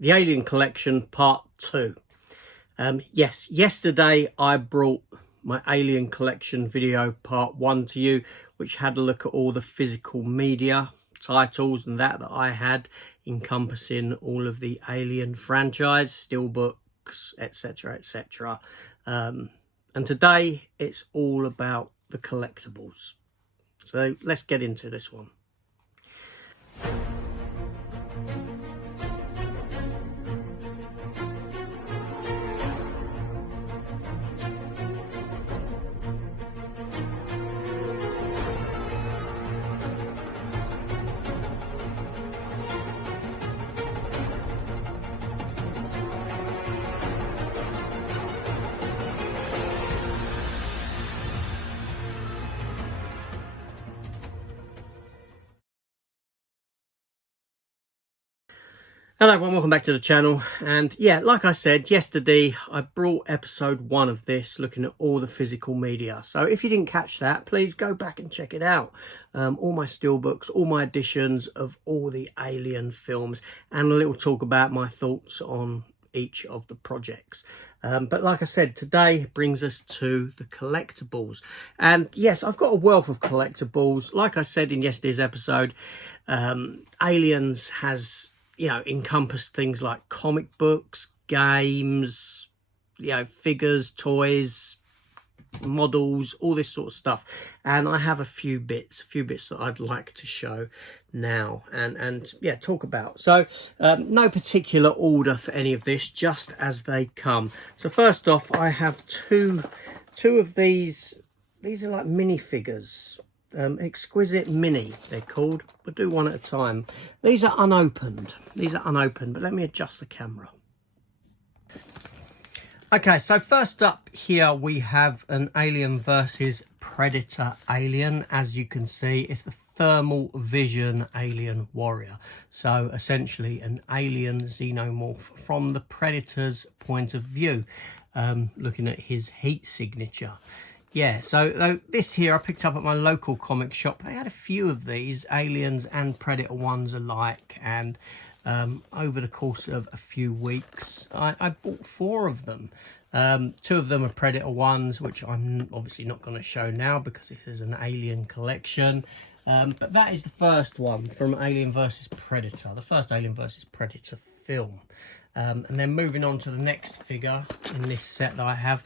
The Alien Collection Part 2. Yes, yesterday I brought my Alien Collection video Part 1 to you, which had a look at all the physical media, titles and that I had, encompassing all of the Alien franchise, steelbooks, etc, etc. And today it's all about the collectibles. So let's get into this one. Hello everyone, welcome back to the channel. And yeah, like I said yesterday, I brought episode 1 of this, looking at all the physical media. So if you didn't catch that, please go back and check it out. All my steelbooks, all my editions of all the Alien films, and a little talk about my thoughts on each of the projects. But like I said, today brings us to the collectibles. And yes, I've got a wealth of collectibles. Like I said in yesterday's episode, Aliens has, you know, encompass things like comic books, games, you know, figures, toys, models, all this sort of stuff. And I have a few bits that I'd like to show now and yeah, talk about. So no particular order for any of this, just as they come. So first off, I have two of these. These are like minifigures. Exquisite Mini they're called. We'll do one at a time. These are unopened, but let me adjust the camera. Okay, so first up here we have an Alien versus Predator Alien. As you can see, it's the thermal vision alien warrior, so essentially an alien xenomorph from the Predator's point of view, looking at his heat signature. Yeah, so this here I picked up at my local comic shop. They had a few of these, Aliens and Predator ones alike, and over the course of a few weeks, I bought 4 of them. 2 of them are Predator ones, which I'm obviously not going to show now because this is an Alien collection. But that is the first one from Alien vs Predator, the first Alien vs Predator film. And then moving on to the next figure in this set that I have.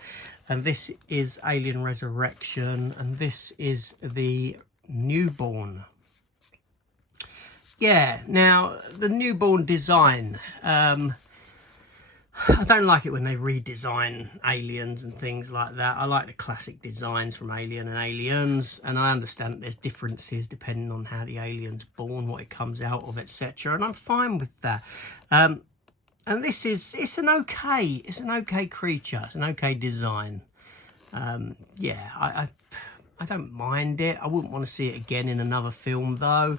And this is Alien Resurrection, and this is the Newborn. Yeah, now the Newborn design, I don't like it when they redesign aliens and things like that. I like the classic designs from Alien and Aliens, and I understand that there's differences depending on how the alien's born, what it comes out of, etc. And I'm fine with that. And this is, it's an okay creature, it's an okay design. Yeah, I don't mind it. I wouldn't want to see it again in another film though.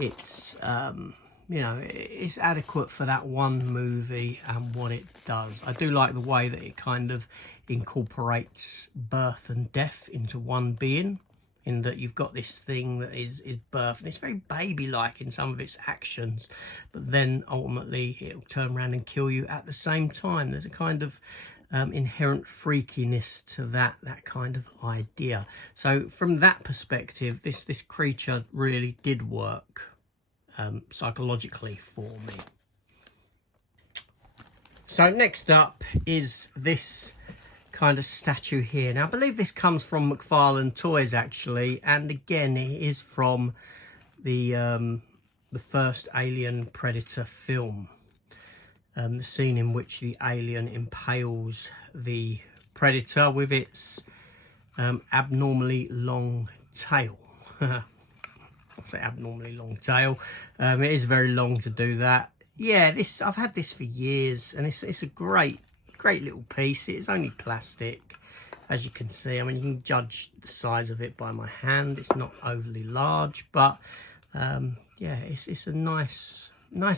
It's you know, it's adequate for that one movie and what it does. I do like the way that it kind of incorporates birth and death into one being, in that you've got this thing that is birth, and it's very baby-like in some of its actions, but then ultimately it'll turn around and kill you at the same time. There's a kind of inherent freakiness to that kind of idea. So from that perspective, this creature really did work psychologically for me. So next up is this kind of statue here. Now I believe this comes from McFarlane Toys actually, and again it is from the first Alien Predator film, the scene in which the alien impales the Predator with its abnormally long tail. I'll say abnormally long tail. It is very long to do that. Yeah, this, I've had this for years, and it's a great little piece. It's only plastic, as you can see. I mean, you can judge the size of it by my hand. It's not overly large, but yeah, it's a nice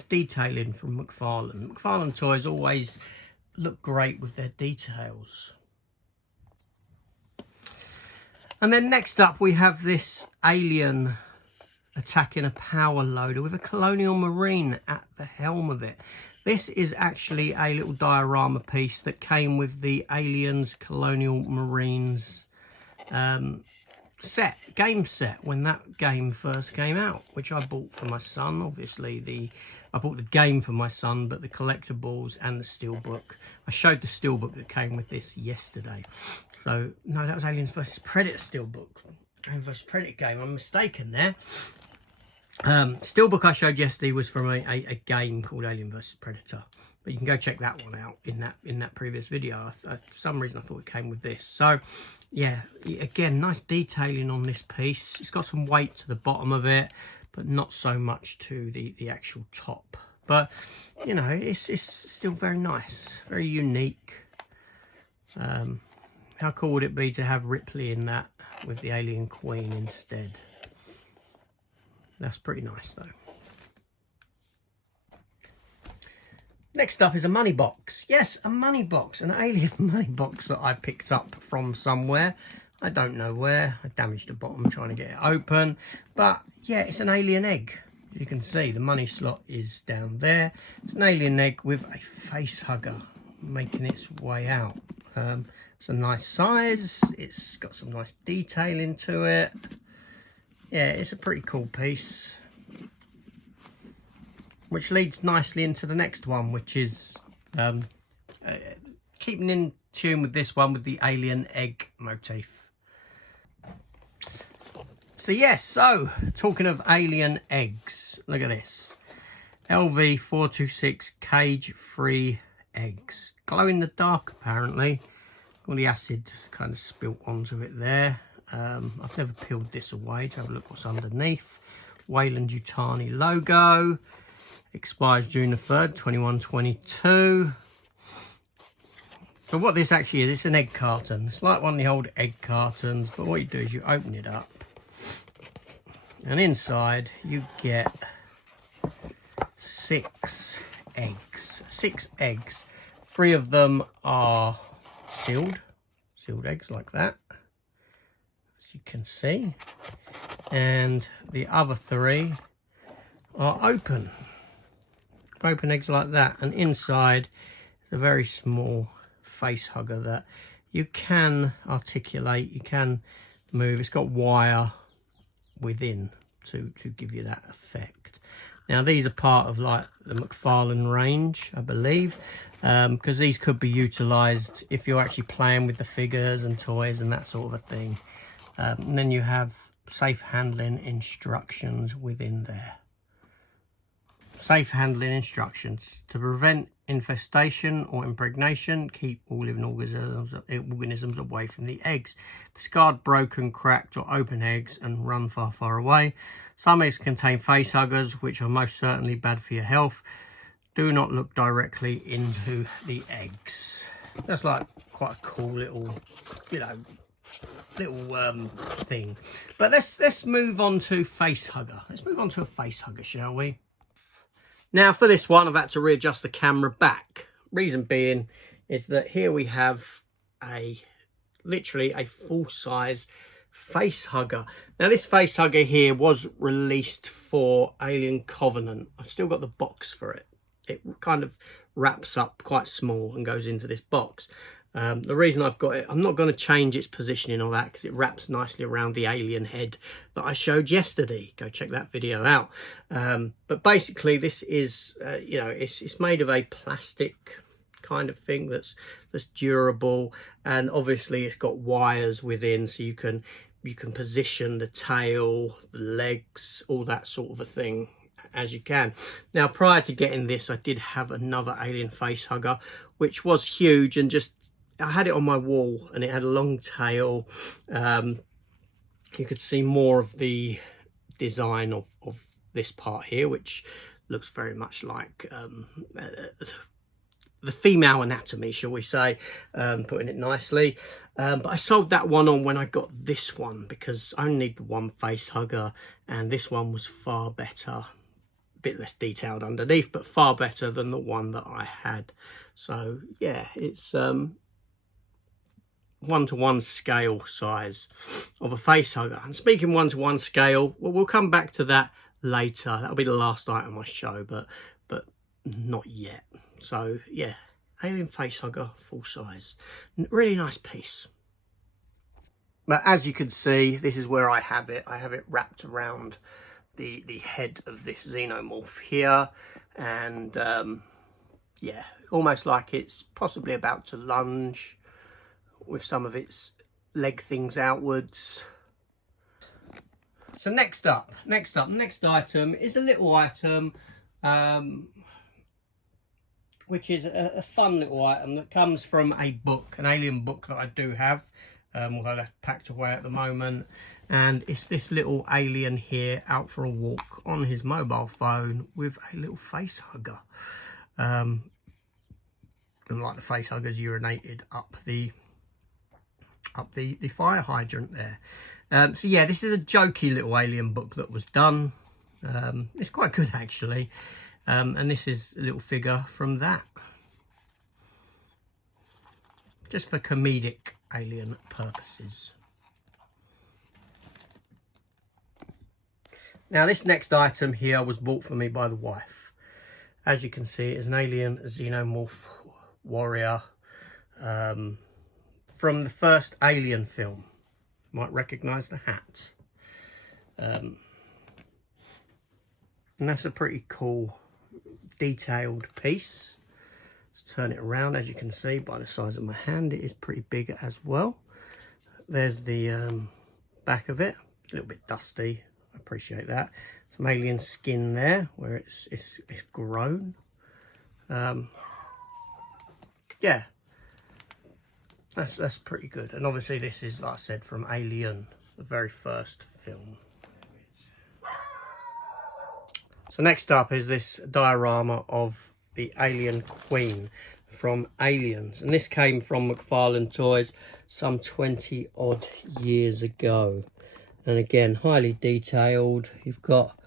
detailing from McFarlane. McFarlane Toys always look great with their details. And then next up we have this alien attacking a power loader with a Colonial Marine at the helm of it. This is actually a little diorama piece that came with the Aliens Colonial Marines game set when that game first came out, which I bought for my son. Obviously I bought the game for my son, but the collectibles and the steelbook. I showed the steelbook that came with this yesterday. So no, that was Aliens vs Predator steelbook. Alien vs Predator game, I'm mistaken there. Steelbook I showed yesterday was from a game called Alien vs Predator, but you can go check that one out in that previous video. For some reason I thought it came with this. So yeah, again, nice detailing on this piece. It's got some weight to the bottom of it, but not so much to the actual top. But you know, it's still very nice, very unique. How cool would it be to have Ripley in that with the Alien Queen instead? That's pretty nice though. Next up is a money box. Yes, a money box, an Alien money box that I picked up from somewhere. I don't know where. I damaged the bottom trying to get it open. But yeah, it's an alien egg. You can see the money slot is down there. It's an alien egg with a face hugger making its way out. It's a nice size. It's got some nice detailing to it. Yeah, it's a pretty cool piece, which leads nicely into the next one, which is keeping in tune with this one with the alien egg motif. So yes, so talking of alien eggs, look at this. LV426 cage-free eggs. Glow in the dark apparently. All the acid kind of spilt onto it there. I've never peeled this away to have a look what's underneath. Weyland-Yutani logo. Expires June the 3rd, 2122. So what this actually is, it's an egg carton. It's like one of the old egg cartons. But what you do is you open it up. And inside you get 6 eggs. 6 eggs. 3 of them are sealed eggs like that, as you can see, and the other 3 are open eggs like that, and inside is a very small face hugger that you can articulate, you can move. It's got wire within to give you that effect. Now these are part of like the McFarlane range, I believe, because these could be utilised if you're actually playing with the figures and toys and that sort of a thing. And then you have safe handling instructions within there. Safe handling instructions. To prevent infestation or impregnation, keep all living organisms away from the eggs. Discard broken, cracked or open eggs and run far, far away. Some eggs contain face huggers, which are most certainly bad for your health. Do not look directly into the eggs. That's like quite a cool little, you know, thing. But let's move on to face hugger. Let's move on to a face hugger, shall we? Now for this one, I've had to readjust the camera back. Reason being is that here we have literally a full-size face hugger. Now this face hugger here was released for Alien Covenant. I've still got the box for it. It kind of wraps up quite small and goes into this box. The reason I've got it, I'm not going to change its positioning or that because it wraps nicely around the alien head that I showed yesterday. Go check that video out. But basically this is, you know, it's made of a plastic kind of thing that's durable, and obviously it's got wires within, so you can position the tail, the legs, all that sort of a thing as you can. Now prior to getting this, I did have another alien face hugger which was huge, and just I had it on my wall and it had a long tail. You could see more of the design of this part here, which looks very much like the female anatomy, shall we say, putting it nicely. But I sold that one on when I got this one because I only need one face hugger, and this one was far better, a bit less detailed underneath, but far better than the one that I had. So yeah, it's 1-to-1 scale size of a face hugger. And speaking 1-to-1 scale, well, we'll come back to that later. That'll be the last item I show, but not yet. So yeah, alien facehugger, full size, really nice piece. But as you can see, this is where I have it. I have it wrapped around the head of this xenomorph here, and yeah, almost like it's possibly about to lunge with some of its leg things outwards. So next item is a little item, which is a fun little item that comes from a book, an alien book that I do have, although that's packed away at the moment. And it's this little alien here out for a walk on his mobile phone with a little face hugger. And like the face huggers urinated up the fire hydrant there. So yeah, this is a jokey little alien book that was done. It's quite good actually. And this is a little figure from that, just for comedic alien purposes. Now this next item here was bought for me by the wife. As you can see, it's an alien xenomorph warrior from the first Alien film. You might recognise the hat. And that's a pretty cool detailed piece. Let's turn it around. As you can see by the size of my hand, it is pretty big as well. There's the back of it, a little bit dusty, I appreciate that. Some alien skin there where it's grown. Yeah, that's pretty good. And obviously this is, like I said, from Alien, the very first film. So next up is this diorama of the Alien Queen from Aliens, and this came from McFarlane Toys some 20 odd years ago. And again, highly detailed. You've got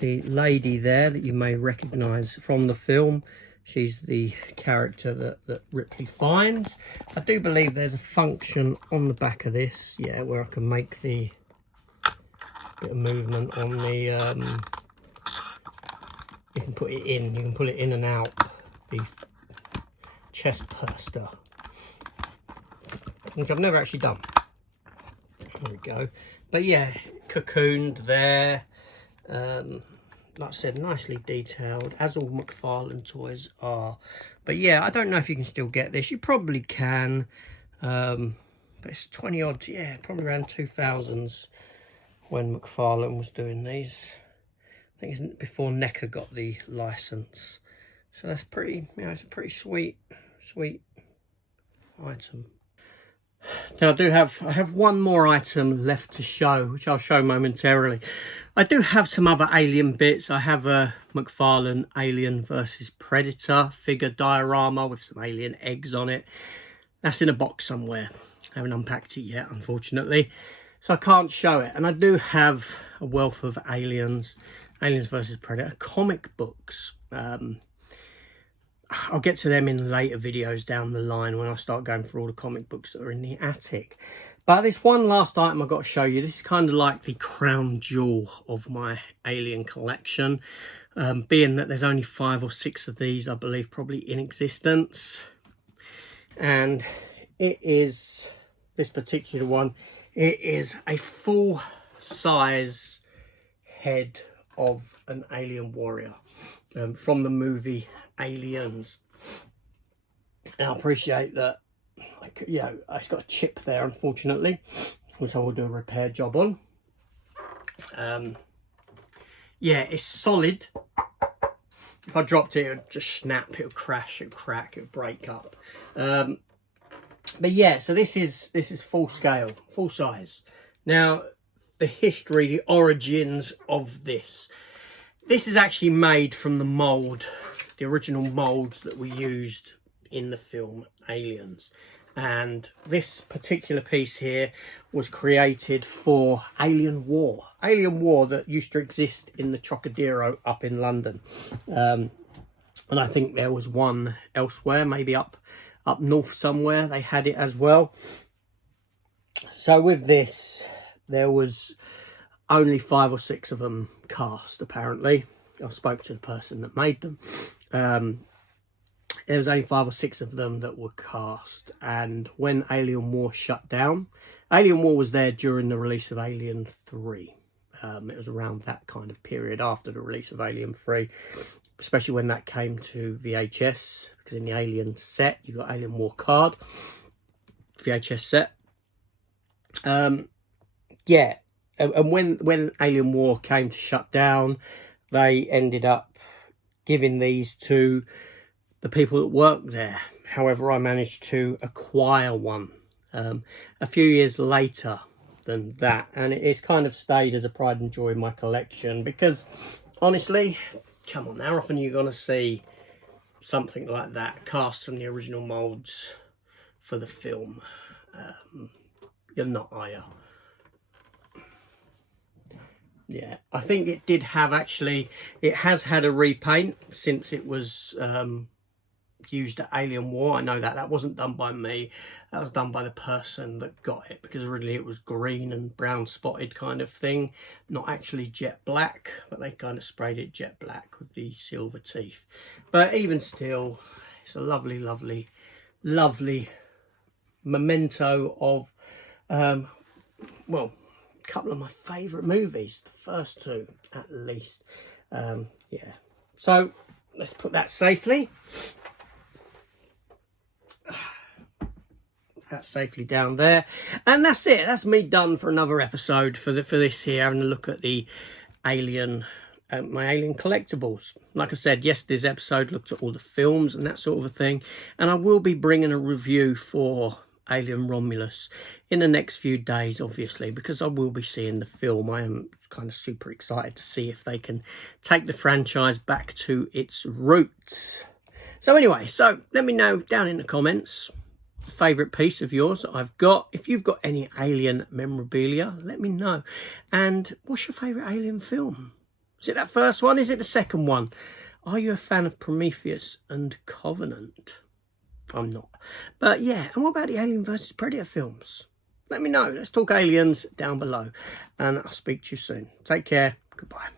the lady there that you may recognise from the film. She's the character that Ripley finds. I do believe there's a function on the back of this, yeah, where I can make the bit of movement on the you can put it in, you can pull it in and out, the chest burster, which I've never actually done. There we go. But yeah, cocooned there. Like I said, nicely detailed, as all McFarlane toys are. But yeah, I don't know if you can still get this. You probably can. But it's 20 odd, yeah, probably around 2000s when McFarlane was doing these. I think it's before NECA got the license. So that's pretty, you know, it's a pretty sweet item. Now I have one more item left to show, which I'll show momentarily. I do have some other Alien bits. I have a McFarlane Alien versus Predator figure diorama with some alien eggs on it. That's in a box somewhere. I haven't unpacked it yet, unfortunately, so I can't show it. And I do have a wealth of Aliens versus Predator comic books. I'll get to them in later videos down the line when I start going through all the comic books that are in the attic. But this one last item I've got to show you. This is kind of like the crown jewel of my Alien collection. Being that there's only 5 or 6 of these, I believe, probably in existence. And it is, this particular one, it is a full size head of an alien warrior from the movie Aliens. And I appreciate that, like, you know, it's got a chip there, unfortunately, which I will do a repair job on. Yeah, it's solid. If I dropped it, it would just snap, it would crash, it would crack, it would break up. But yeah, so this is full scale, full size. Now, the history, the origins of this. This is actually made from the mould, the original moulds that we used in the film Aliens. And this particular piece here was created for Alien War that used to exist in the Trocadero up in London. And I think there was one elsewhere, maybe up north somewhere, they had it as well. So with this, there was only 5 or 6 of them cast, apparently. I spoke to the person that made them. there was only 5 or 6 of them that were cast. And when Alien War shut down, Alien War was there during the release of Alien 3. It was around that kind of period after the release of Alien 3, especially when that came to VHS, because in the Alien set, you got Alien War card, VHS set. Yeah, and when Alien War came to shut down, they ended up giving these to the people that worked there. However, I managed to acquire one a few years later than that, and it's kind of stayed as a pride and joy in my collection, because honestly, come on, how often are you going to see something like that cast from the original molds for the film? You're not, are you? Yeah, I think it did have, actually, it has had a repaint since it was used at Alien War. I know that wasn't done by me, that was done by the person that got it, because originally it was green and brown spotted kind of thing, not actually jet black, but they kind of sprayed it jet black with the silver teeth. But even still, it's a lovely, lovely, lovely memento of well, a couple of my favourite movies, the first 2 at least. Yeah, so let's put that safely. That's safely down there, and that's it. That's me done for another episode for this here, having a look at the Alien, my Alien collectibles. Like I said, yesterday's episode looked at all the films and that sort of a thing, and I will be bringing a review for Alien Romulus in the next few days, obviously, because I will be seeing the film. I am kind of super excited to see if they can take the franchise back to its roots. So anyway, so let me know down in the comments favourite piece of yours that I've got. If you've got any Alien memorabilia, let me know. And what's your favourite Alien film? Is it that first one? Is it the second one? Are you a fan of Prometheus and Covenant? I'm not. But yeah, and what about the Alien vs Predator films? Let me know. Let's talk aliens down below. And I'll speak to you soon. Take care. Goodbye.